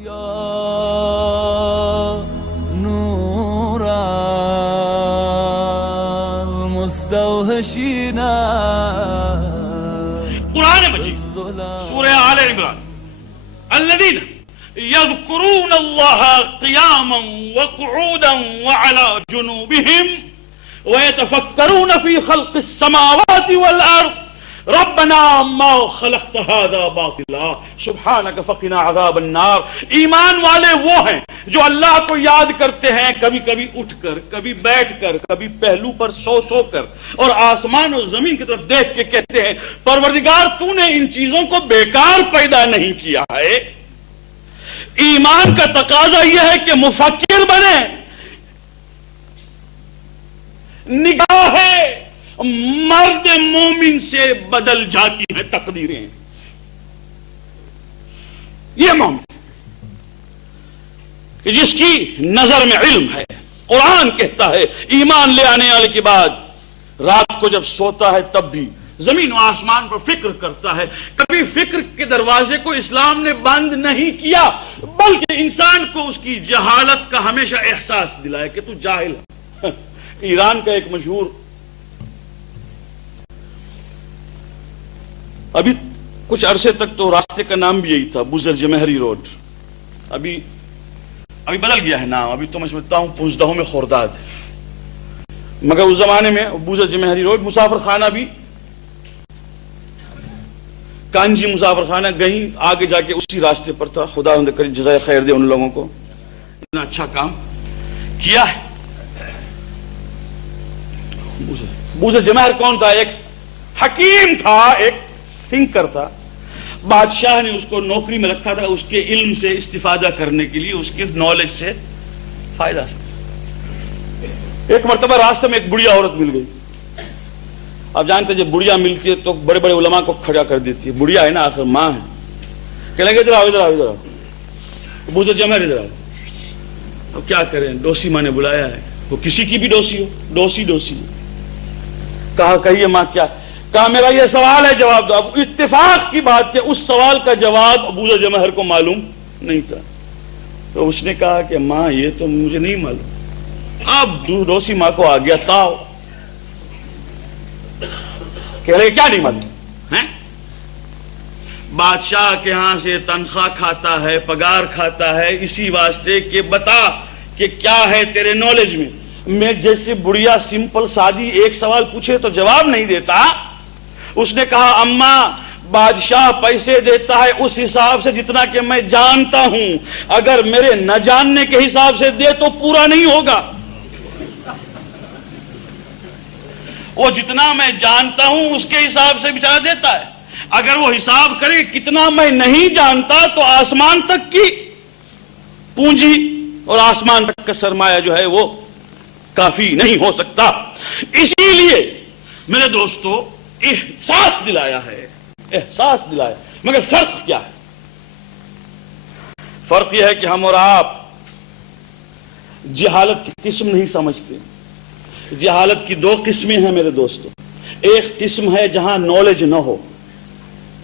قرآن مجید سورہ آل عمران الذین یذکرون اللہ قیاما وقعودا وعلا جنوبہم ویتفکرون فی خلق السماوات والارض ربنا ما خلقت هذا باطلا سبحانک فقنا عذاب النار. ایمان والے وہ ہیں جو اللہ کو یاد کرتے ہیں کبھی کبھی اٹھ کر، کبھی بیٹھ کر، کبھی پہلو پر سو کر، اور آسمان اور زمین کی طرف دیکھ کے کہتے ہیں پروردگار تو نے ان چیزوں کو بیکار پیدا نہیں کیا ہے. ایمان کا تقاضا یہ ہے کہ مفکر بنے. نگاہ مرد مومن سے بدل جاتی ہیں تقدیریں. یہ مومن کہ جس کی نظر میں علم ہے. قرآن کہتا ہے ایمان لے آنے والے کے بعد رات کو جب سوتا ہے تب بھی زمین و آسمان پر فکر کرتا ہے. کبھی فکر کے دروازے کو اسلام نے بند نہیں کیا، بلکہ انسان کو اس کی جہالت کا ہمیشہ احساس دلایا کہ تو جاہل ہے. ایران کا ایک مشہور، ابھی کچھ عرصے تک تو راستے کا نام بھی یہی تھا، بوزرجمہری روڈ. ابھی بدل گیا ہے نام. ابھی تو میں سمجھتا ہوں 15 میں خورداد ہے، مگر اس زمانے میں بوزرجمہری روڈ. مسافر خانہ بھی کانجی مسافر خانہ کہیں آگے جا کے اسی راستے پر تھا. خدا ان کو جزائے خیر دے ان لوگوں کو، اتنا اچھا کام کیا ہے. بوزرجمہر کون تھا؟ ایک حکیم تھا، ایک تھنکر تھا. بادشاہ نے اس کو نوکری میں رکھا تھا اس کے علم سے استفادہ کرنے کے لیے، اس کے نالج سے فائدہ سے. ایک مرتبہ راستے میں ایک بڑھیا عورت مل گئی. آپ جانتے جب بڑھیا ملتی ہے تو بڑے بڑے علماء کو کھڑا کر دیتی ہے. بڑھیا ہے نا، آخر ماں ہے. کہنے لگے ادھر آؤ ادھر آؤ ادھر آؤ. بوزرجمہر ادھر آؤ. اب کیا کریں، ڈوسی ماں نے بلایا ہے. وہ کسی کی بھی ڈوسی ہو، ڈوسی. کہا کہیے ماں کیا؟ کہا میرا یہ سوال ہے، جواب دو. اب اتفاق کی بات کہ اس سوال کا جواب بوزرجمہر کو معلوم نہیں تھا. تو اس نے کہا کہ ماں یہ تو مجھے نہیں معلوم. اب ڈوسی ماں کو آ گیا تاؤ. کہہ رہے کیا نہیں معلوم ہے؟ بادشاہ کے ہاں سے تنخواہ کھاتا ہے، پگار کھاتا ہے اسی واسطے کہ بتا کہ کیا ہے تیرے نالج میں. میں جیسے بڑھیا سمپل سادی ایک سوال پوچھے تو جواب نہیں دیتا. اس نے کہا اماں بادشاہ پیسے دیتا ہے اس حساب سے جتنا کہ میں جانتا ہوں، اگر میرے نہ جاننے کے حساب سے دے تو پورا نہیں ہوگا. وہ جتنا میں جانتا ہوں اس کے حساب سے بیچارہ دیتا ہے. اگر وہ حساب کرے کتنا میں نہیں جانتا تو آسمان تک کی پونجی اور آسمان تک کا سرمایہ جو ہے وہ کافی نہیں ہو سکتا. اسی لیے میرے دوستو احساس دلایا ہے، احساس دلایا. مگر فرق کیا ہے؟ فرق یہ ہے کہ ہم اور آپ جہالت کی قسم نہیں سمجھتے. جہالت کی 2 قسمیں ہیں میرے دوستو. ایک قسم ہے جہاں نالج نہ ہو،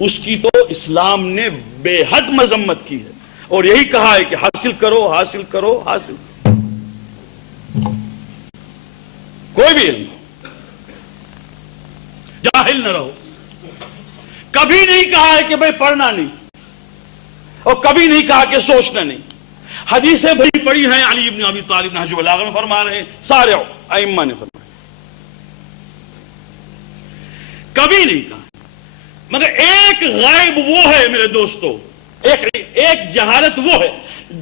اس کی تو اسلام نے بے حد مذمت کی ہے اور یہی کہا ہے کہ حاصل کرو حاصل کرو حاصل. کوئی بھی علم جاہل نہ رہو. کبھی نہیں کہا ہے کہ بھائی پڑھنا نہیں، اور کبھی نہیں کہا کہ سوچنا نہیں. حدیثیں بڑی پڑی ہیں. علی بن ابی طالب نہج البلاغہ میں فرما رہے ہیں، سارے ائمہ نے فرمایا. کبھی نہیں کہا. مگر ایک غیب وہ ہے میرے دوستو، ایک جہالت وہ ہے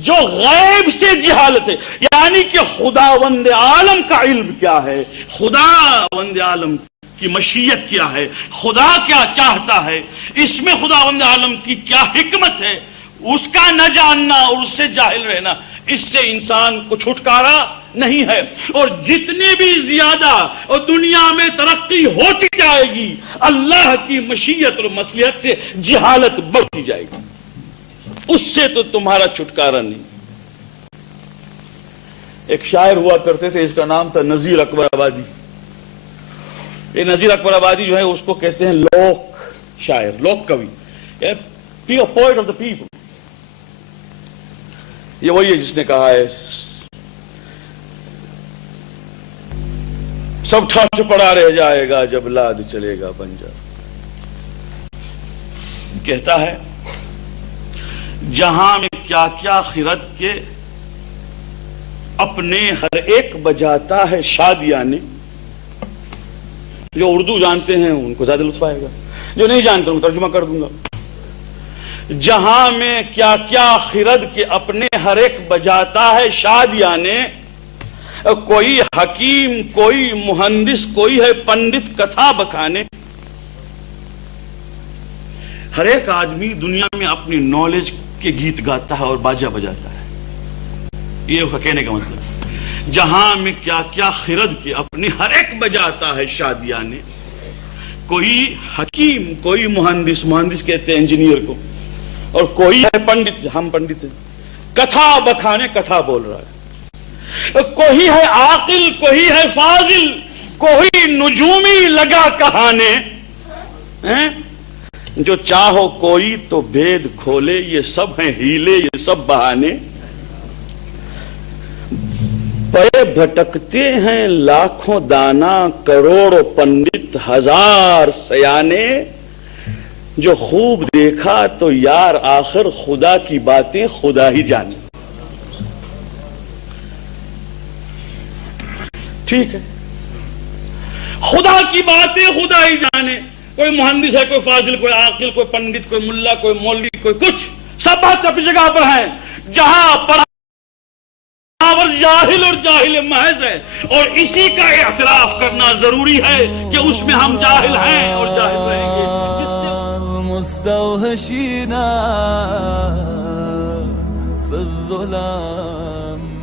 جو غیب سے جہالت ہے. یعنی کہ خداوند عالم کا علم کیا ہے، خداوند عالم کی مشیت کیا ہے، خدا کیا چاہتا ہے، اس میں خداوند عالم کی کیا حکمت ہے، اس کا نہ جاننا اور اس سے جاہل رہنا، اس سے انسان کو چھٹکارا نہیں ہے. اور جتنے بھی زیادہ اور دنیا میں ترقی ہوتی جائے گی اللہ کی مشیت اور مصلحت سے جہالت بڑھتی جائے گی. اس سے تو تمہارا چھٹکارا نہیں. ایک شاعر ہوا کرتے تھے، اس کا نام تھا نذیر اکبر آبادی. یہ نذیر اکبر آبادی جو ہے اس کو کہتے ہیں لوک شاعر، لوک کوی، پوئٹ آف دا پیپل. یہ وہی ہے جس نے کہا ہے سب ٹھٹ پڑا رہ جائے گا جب لاد چلے گا بنجر. کہتا ہے جہاں میں کیا کیا خرد کے اپنے ہر ایک بجاتا ہے شادیانے. جو اردو جانتے ہیں ان کو زیادہ لطف آئے گا, جو نہیں جانتے ان کو ترجمہ کر دوں گا. جہاں میں کیا کیا خرد کے اپنے ہر ایک بجاتا ہے شادیانے, کوئی حکیم کوئی مہندس کوئی ہے پنڈت کتھا بکانے. ہر ایک آدمی دنیا میں اپنی نالج کے گیت گاتا ہے اور باجا بجاتا ہے. یہ اس کا کہنے کا مطلب جہاں میں کیا کیا خرد کے اپنے ہر ایک بجاتا ہے شادیانے, کوئی حکیم کوئی مہندس, مہندس کہتے ہیں انجینئر کو, اور کوئی ہے پنڈت, ہم پنڈت ہیں, کتھا بکھانے کتھا بول رہا ہے. کوئی ہے عاقل کوئی ہے فاضل, کوئی نجومی لگا کہانے. جو چاہو کوئی تو بید کھولے, یہ سب ہیں ہیلے یہ سب بہانے. پے بھٹکتے ہیں لاکھوں دانا کروڑوں پنڈت ہزار سیانے, جو خوب دیکھا تو یار آخر خدا کی باتیں خدا ہی جانے. ٹھیک ہے, خدا کی باتیں خدا ہی جانے. کوئی مہندس ہے کوئی فاضل کوئی عاقل کوئی پنڈت کوئی ملا کوئی مولوی کوئی کچھ, سب بات اپنی جگہ پر ہیں. جہاں پڑھا جاہل اور جاہل محض ہے, اور اسی کا اعتراف کرنا ضروری ہے کہ اس میں ہم جاہل ہیں اور جاہل رہیں گے. مستوحشینا فی الظلام